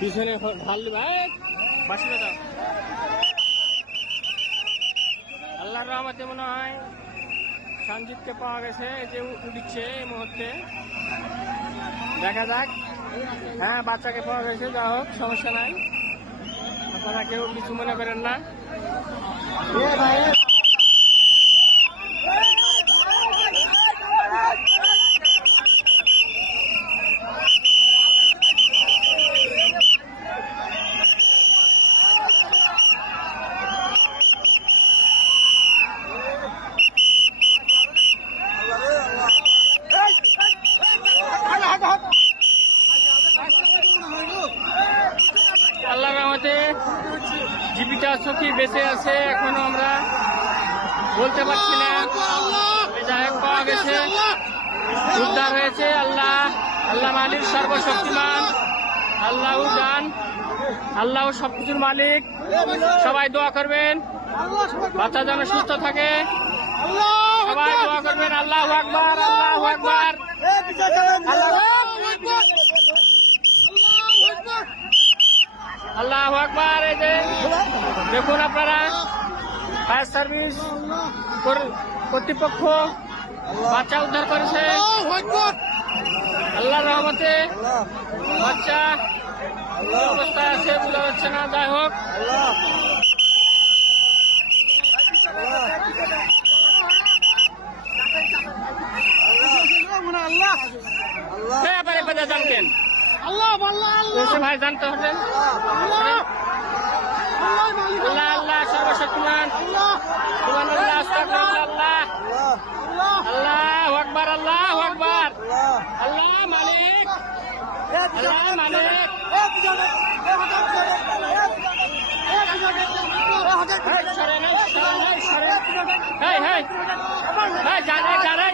পিছনে ঢাললি ভাই বাসি দাও। আল্লাহর রহমতে মনে হয় সঞ্জিতকে পাওয়া গেছে, যে উঠছে এই মুহূর্তে, দেখা যাক। হ্যাঁ, বাচ্চাকে পাওয়া গেছে, যা হোক সমস্যা নাই, আপনারা কেউ কিছু মনে করেন না। আল্লাহর রহমতে জীবিত আছে কি বেঁচে আছে এখনো আমরা বলতে পারছি না। যাই হোক পাওয়া গেছে, উদ্ধার হয়েছে। আল্লাহ আল্লাহ মালিক সর্বশক্তিমান, আল্লাহ জান, আল্লাহ সবকিছুর মালিক। সবাই দোয়া করবেন বাচ্চা যেন সুস্থ থাকে, সবাই দোয়া করবেন। আল্লাহু আকবার, আল্লাহু আকবার, আল্লাহু আকবার। এই যে দেখুন আপনারা, ফায়ার সার্ভিস কর্তৃপক্ষ বাচ্চা উদ্ধার করেছে আল্লাহর রহমতে। বাচ্চা অবস্থায় আছে বোঝা যাচ্ছে না, যাই হোক। জানতেন ভাই, জানতে হবে আল্লাহ আল্লাহ সর্বশক্তিমান, আল্লাহ আল্লাহু আকবার, আল্লাহু আকবার, আল্লাহ মালিক, আল্লাহ মালিক। জানে